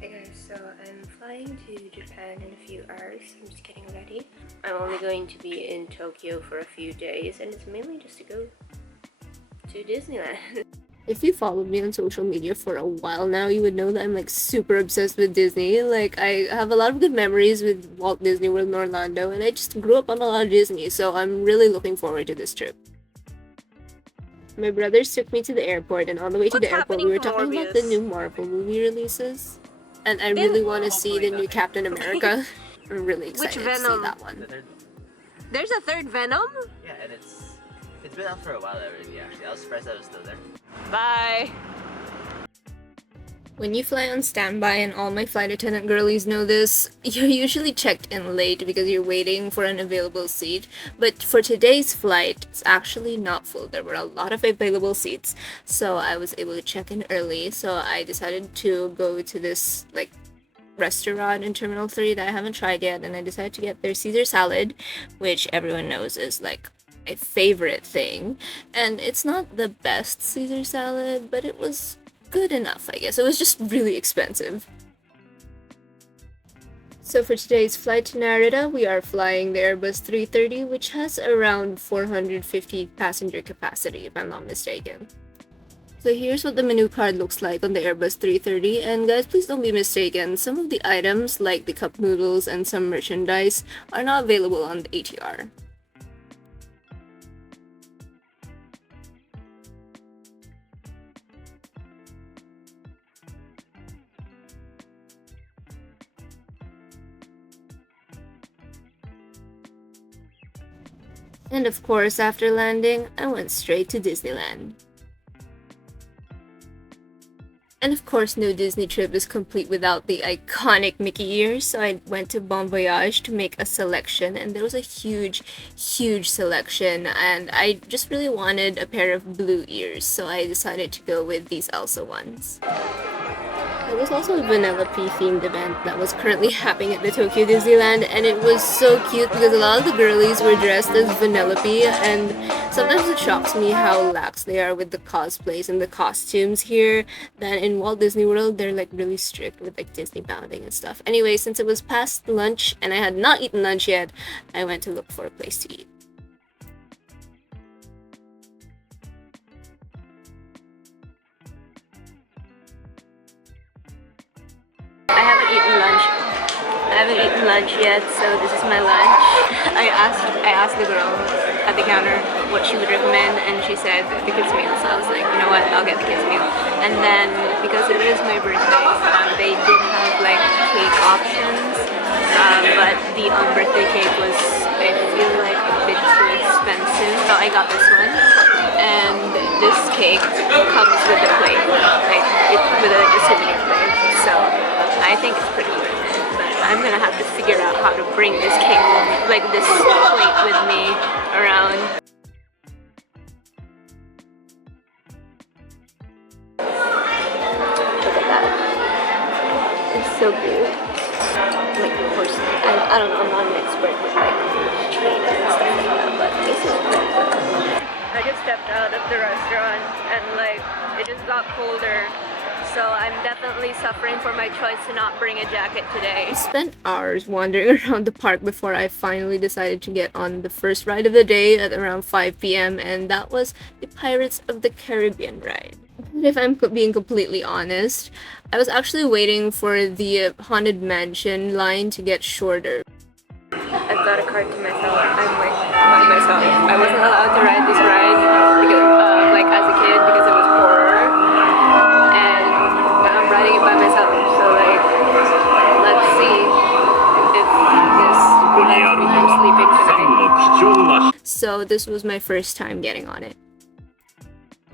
Hey guys, so I'm flying to Japan in a few hours. I'm just getting ready. I'm only going to be in Tokyo for a few days, and it's mainly just to go to Disneyland. If you followed me on social media for a while now, you would know that I'm like super obsessed with Disney. Like, I have a lot of good memories with Walt Disney World in Orlando, and I just grew up on a lot of Disney, so I'm really looking forward to this trip. My brothers took me to the airport, and on the way to the airport, we were talking about the new Marvel movie releases. And I really want to see the new Captain America. I'm really excited to see that one. There's a third Venom? Yeah, and it's been out for a while already, actually. I was surprised that it was still there. Bye! When you fly on standby, and all my flight attendant girlies know this, you're usually checked in late because you're waiting for an available seat. But for today's flight, it's actually not full. There were a lot of available seats, so I was able to check in early. So I decided to go to this like restaurant in Terminal 3 that I haven't tried yet, and I decided to get their Caesar salad, which everyone knows is like my favorite thing. And it's not the best Caesar salad, but it was good enough, I guess. It was just really expensive. So for today's flight to Narita, we are flying the Airbus 330, which has around 450 passenger capacity, if I'm not mistaken. So here's what the menu card looks like on the Airbus 330, and guys, please don't be mistaken, some of the items, like the cup noodles and some merchandise, are not available on the ATR. And of course, after landing, I went straight to Disneyland. And of course, no Disney trip is complete without the iconic Mickey ears, so I went to Bon Voyage to make a selection, and there was a huge selection, and I just really wanted a pair of blue ears, so I decided to go with these Elsa ones. There was also a Vanellope themed event that was currently happening at the Tokyo Disneyland, and it was so cute because a lot of the girlies were dressed as Vanellope, and sometimes it shocks me how lax they are with the cosplays and the costumes here, that in Walt Disney World they're like really strict with like Disney bounding and stuff. Anyway, since it was past lunch and I had not eaten lunch yet, I went to look for a place to eat. I haven't eaten lunch yet, so this is my lunch. I asked the girl at the counter what she would recommend, and she said the kids meal. So I was like, you know what, I'll get the kids meal. And then because it is my birthday, they did have like cake options, but the birthday cake was, I feel like, a bit too expensive. So I got this one, and this cake comes with a plate, like with a souvenir plate. So I think it's pretty worth it. I'm gonna have to figure out how to bring this cake, like this plate, with me around. Look at that. It's so cute. Like, of course, I don't know, I'm not an expert with like trade and stuff like that, but this is pretty cool. I just stepped out of the restaurant and like, it just got colder. So I'm definitely suffering for my choice to not bring a jacket today. I spent hours wandering around the park before I finally decided to get on the first ride of the day at around 5 p.m. and that was the Pirates of the Caribbean ride. But if I'm being completely honest, I was actually waiting for the Haunted Mansion line to get shorter. I've got a card to myself. I'm like by myself. I wasn't allowed to ride this ride because, like as a kid, because it was horror. Riding it by myself, so like, let's see if I'm sleeping tonight. So this was my first time getting on it.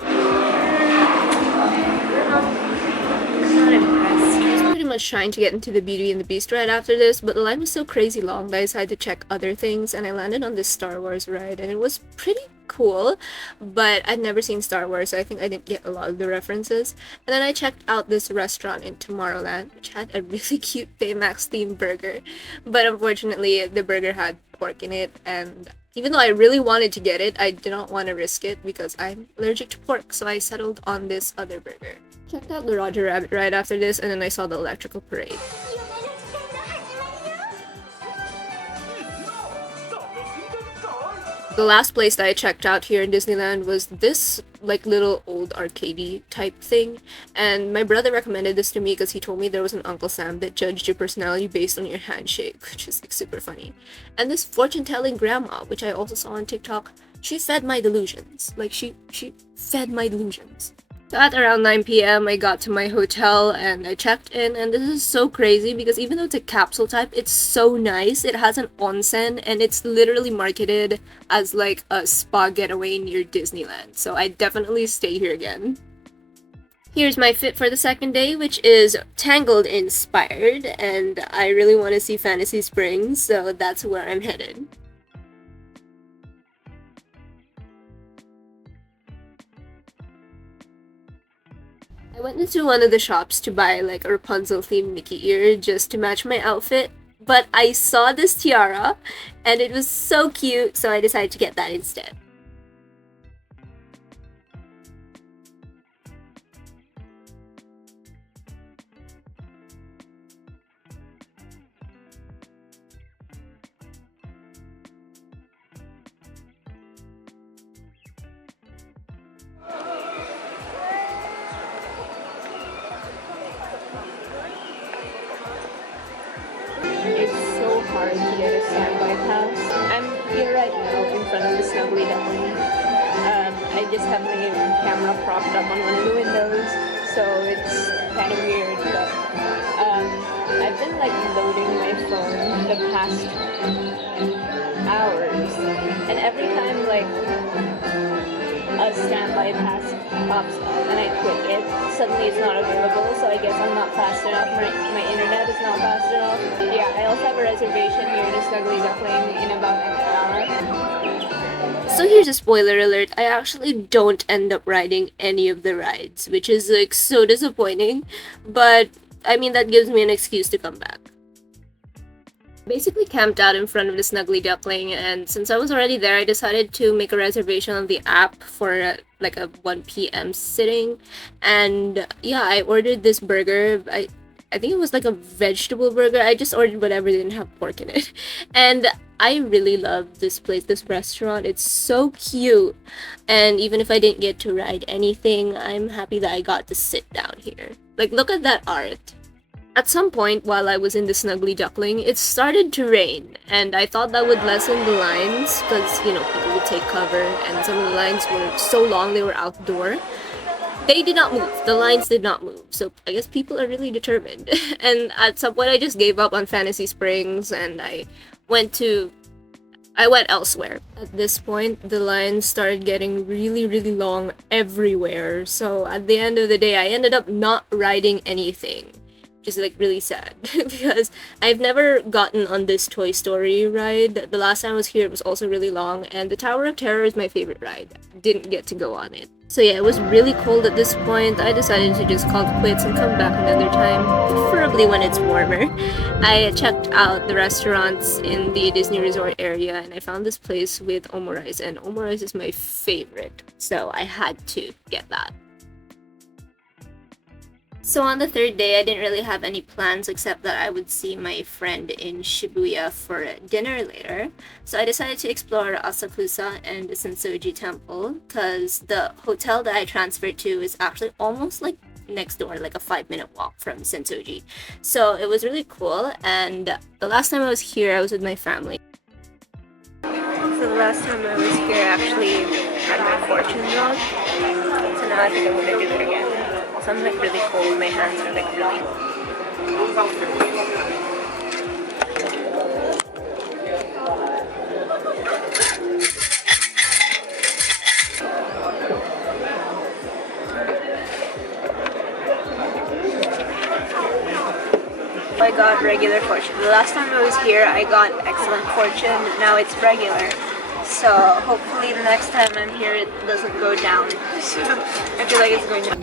I'm not impressed. I was pretty much trying to get into the Beauty and the Beast ride after this, but the line was so crazy long that I decided to check other things, and I landed on this Star Wars ride, and it was pretty cool, but I'd never seen Star Wars, so I think I didn't get a lot of the references. And then I checked out this restaurant in Tomorrowland, which had a really cute Baymax themed burger, but unfortunately the burger had pork in it, and Even though I really wanted to get it, I did not want to risk it because I'm allergic to pork, so I settled on this other burger. Checked out the Roger Rabbit right after this, and then I saw the electrical parade. The last place that I checked out here in Disneyland was this like little old arcadey type thing, and my brother recommended this to me because he told me there was an Uncle Sam that judged your personality based on your handshake, which is like super funny. And this fortune-telling grandma, which I also saw on TikTok, she fed my delusions. Like she fed my delusions. So at around 9 p.m. I got to my hotel and I checked in, and this is so crazy because even though it's a capsule type, it's so nice. It has an onsen and it's literally marketed as like a spa getaway near Disneyland. So I definitely stay here again. Here's my fit for the second day, which is Tangled inspired, and I really want to see Fantasy Springs, so that's where I'm headed. I went into one of the shops to buy like a Rapunzel themed Mickey ear just to match my outfit, but I saw this tiara and it was so cute, so I decided to get that instead. It's so hard to get a standby pass. I'm here right now in front of the Snuggly Duckling. I just have my camera propped up on one of the windows, so it's kind of weird, but I've been like loading my phone the past hours, and every time like a standby pass pops up and I click it, suddenly it's not available, so I guess I'm not fast enough, my internet is not fast enough. Yeah, I also have a reservation here in the Snuggly Duckling in about an hour. So here's a spoiler alert, I actually don't end up riding any of the rides, which is like so disappointing, but I mean that gives me an excuse to come back. Basically camped out in front of the Snuggly Duckling, and since I was already there, I decided to make a reservation on the app for like a 1 p.m. sitting. And yeah, I ordered this burger. I think it was like a vegetable burger. I just ordered whatever didn't have pork in it. And I really love this place, this restaurant. It's so cute. And even if I didn't get to ride anything, I'm happy that I got to sit down here. Like, look at that art. At some point while I was in the Snuggly Duckling, it started to rain, and I thought that would lessen the lines because, you know, people would take cover, and some of the lines were so long they were outdoor. They did not move. The lines did not move, so I guess people are really determined. And at some point I just gave up on Fantasy Springs and I went elsewhere. At this point, the lines started getting really long everywhere, so at the end of the day, I ended up not riding anything. Which is like really sad because I've never gotten on this Toy Story ride. The last time I was here, it was also really long, and the Tower of Terror is my favorite ride. Didn't get to go on it. So yeah, it was really cold at this point. I decided to just call it quits and come back another time, preferably when it's warmer. I checked out the restaurants in the Disney Resort area, and I found this place with omurice, and omurice is my favorite, so I had to get that. So on the third day, I didn't really have any plans except that I would see my friend in Shibuya for dinner later. So I decided to explore Asakusa and the Sensoji Temple because the hotel that I transferred to is actually almost like next door, like a 5-minute walk from Sensoji. So it was really cool, and the last time I was here, I was with my family. So the last time I was here, I actually had my fortune log. So now I think I'm gonna do it again. So I'm like really cold, my hands are like really... I got regular fortune. The last time I was here, I got excellent fortune. Now it's regular. So hopefully the next time I'm here, it doesn't go down. So I feel like it's going down.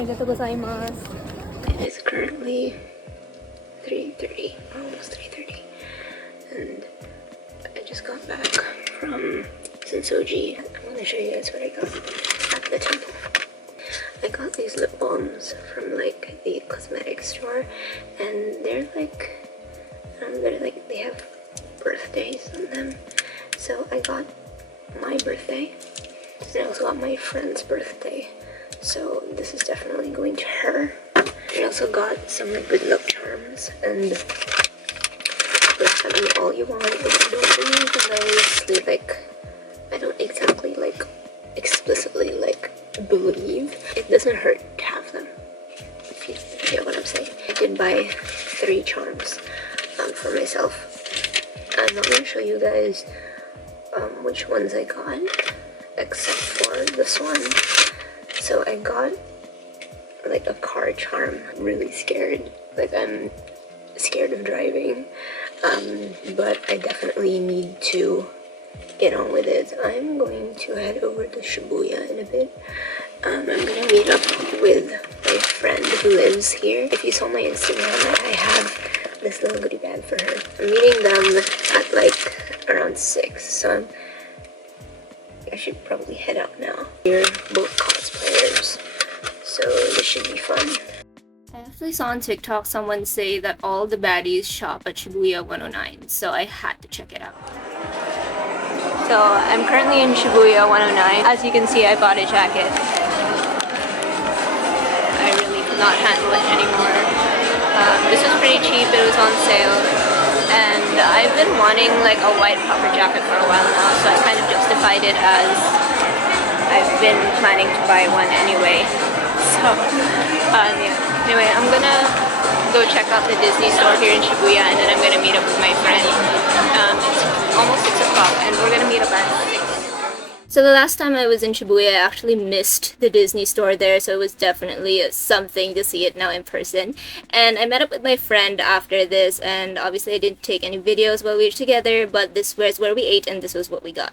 It is currently 3:30, almost 3:30, and I just got back from Sensoji. I'm gonna show you guys what I got at the temple. I got these lip balms from like the cosmetics store, and they're like, they have birthdays on them. So I got my birthday, and I also got my friend's birthday. So this is definitely going to her. I also got some like good luck charms, and have all you want, but I don't believe in those. Like, I don't exactly like explicitly like believe. It doesn't hurt to have them, if you get what I'm saying. I did buy 3 charms for myself. I'm not gonna show you guys which ones I got, except for this one. So I got like a car charm. I'm really scared. Like, I'm scared of driving, but I definitely need to get on with it. I'm going to head over to Shibuya in a bit. I'm gonna meet up with my friend who lives here. If you saw my Instagram, I have this little goodie bag for her. I'm meeting them at like around 6, so I should probably head out now. We're both cosplayers, so this should be fun. I actually saw on TikTok someone say that all the baddies shop at Shibuya 109, so I had to check it out. So I'm currently in Shibuya 109. As you can see, I bought a jacket. I really could not handle it anymore. This was pretty cheap, it was on sale. And I've been wanting like a white puffer jacket for a while now, so I kind of justified it as I've been planning to buy one anyway. So, yeah. Anyway, I'm gonna go check out the Disney store here in Shibuya, and then I'm gonna meet up with my friend. It's almost 6 o'clock, and we're gonna meet up at 6. So the last time I was in Shibuya, I actually missed the Disney store there, so it was definitely something to see it now in person. And I met up with my friend after this, and obviously I didn't take any videos while we were together, but this was where we ate, and this was what we got.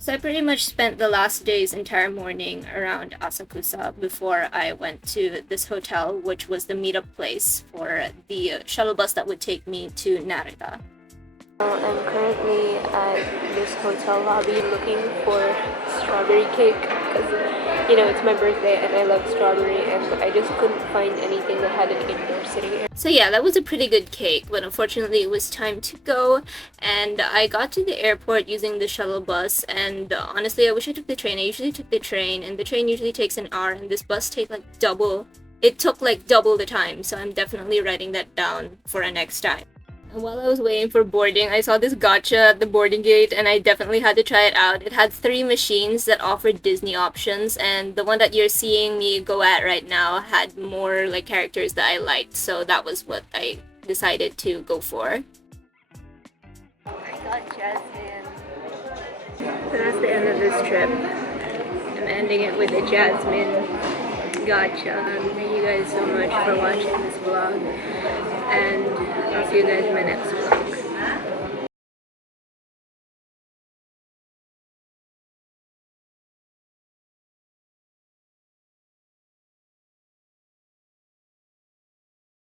So I pretty much spent the last day's entire morning around Asakusa before I went to this hotel, which was the meetup place for the shuttle bus that would take me to Narita. I'm currently at this hotel lobby looking for strawberry cake because, you know, it's my birthday and I love strawberry, and I just couldn't find anything that had an indoor sitting area. So yeah, that was a pretty good cake, but unfortunately it was time to go, and I got to the airport using the shuttle bus, and honestly I wish I took the train. I usually took the train, and the train usually takes an hour, and this bus took like double the time, so I'm definitely writing that down for a next time. And while I was waiting for boarding, I saw this gacha at the boarding gate, and I definitely had to try it out. It had 3 machines that offered Disney options, and the one that you're seeing me go at right now had more like characters that I liked, so that was what I decided to go for. I got Jasmine. So that's the end of this trip. I'm ending it with a Jasmine gacha. Thank you guys so much for watching this vlog, and I'll see you guys in my next vlog.